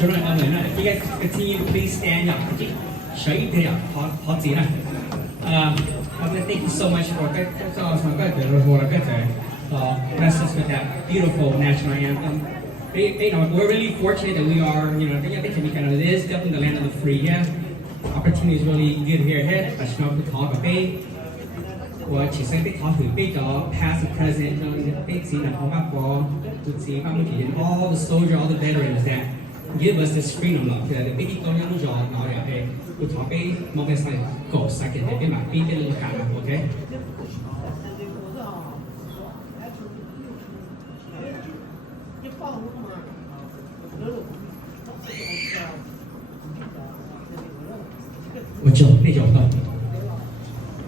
If you guys continue, please stand up. Show you there. Hot seat. Thank you so much for bless us with that beautiful national anthem. We're really fortunate that we are, this definitely the land of the free. Yeah, opportunity is really good here ahead. But you know, we talk about it. Well, chỉ say big talk to big past and present, big scene of all the soldiers, all the veterans that give us this freedom love. The big công nhân rồi nói là we talk about một cái sai cổ sai cái mà bên cái cả okay. Một chỗ này chỗ không.